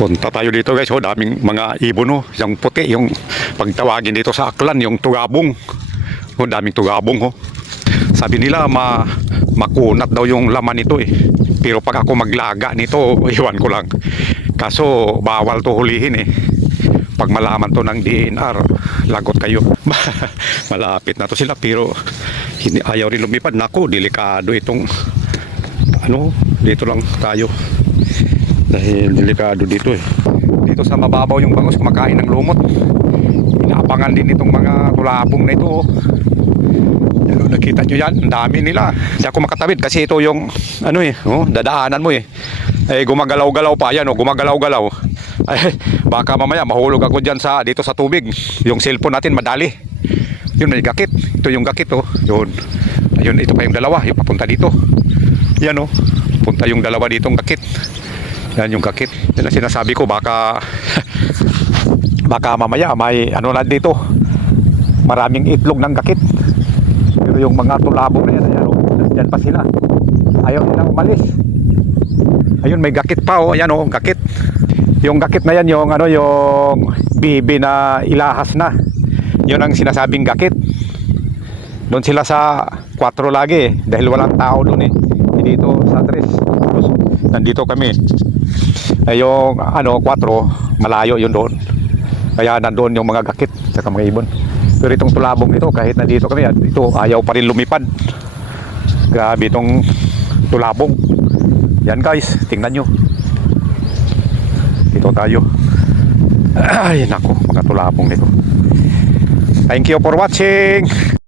Punta tayo dito guys, oh, daming mga ibon oh. Yung puti, yung pagtawagin dito sa Aklan, yung tugabong. Oh, daming tugabong oh. Sabi nila ma makunat daw yung laman nito eh. Pero pag ako maglaga nito, iwan ko lang. Kaso bawal to hulihin eh. Pag malaman to ng DNR, lagot kayo. Malapit na to sila pero hindi, ayaw rin lumipad. Nako, delikado itong ano, dito lang tayo. Dahil delikado dito eh. Dito sa mababaw yung bangus kumakain ng lumot. Inaabangan din itong mga tulabong na ito. oh. Yan, oh, nakita nyo yan, ang dami nila. Hindi ako makatawid kasi ito yung ano eh, oh, dadaanan mo eh. Eh gumagalaw-galaw pa yan, oh, gumagalaw-galaw. Ay, baka mamaya mahulog ako diyan sa dito sa tubig. Yung cellphone natin madali. Yun may gakit. Ito yung gakit oh. Yun. Ayun, ito pa yung dalawa, yung papunta dito. Yan oh. Punta yung dalawa ditong gakit. Yan yung gakit. Yan ang sinasabi ko baka baka mamaya may ano na dito. Maraming itlog ng gakit. Pero yung mga tulabong na yan, ayan, oh, nandyan pa sila. Ayaw nilang umalis. Ayun, may gakit pa oh. Ayan oh, gakit. Yung gakit na yan, yung ano, yung bibi na ilahas na. Yun ang sinasabing gakit. Doon sila sa 4 lagi eh, dahil walang tao doon eh. Dito sa 3. Tapos, nandito kami. Ay yung ano, 4, malayo yun doon. Kaya nandoon yung mga gakit sa mga ibon. Pero itong tulabong ito, kahit nandito kami, at ito ayaw pa rin lumipad. Grabe itong tulabong. Yan guys, tingnan nyo. Dito tayo. Ay, nako, mga tulabong nito. Thank you for watching.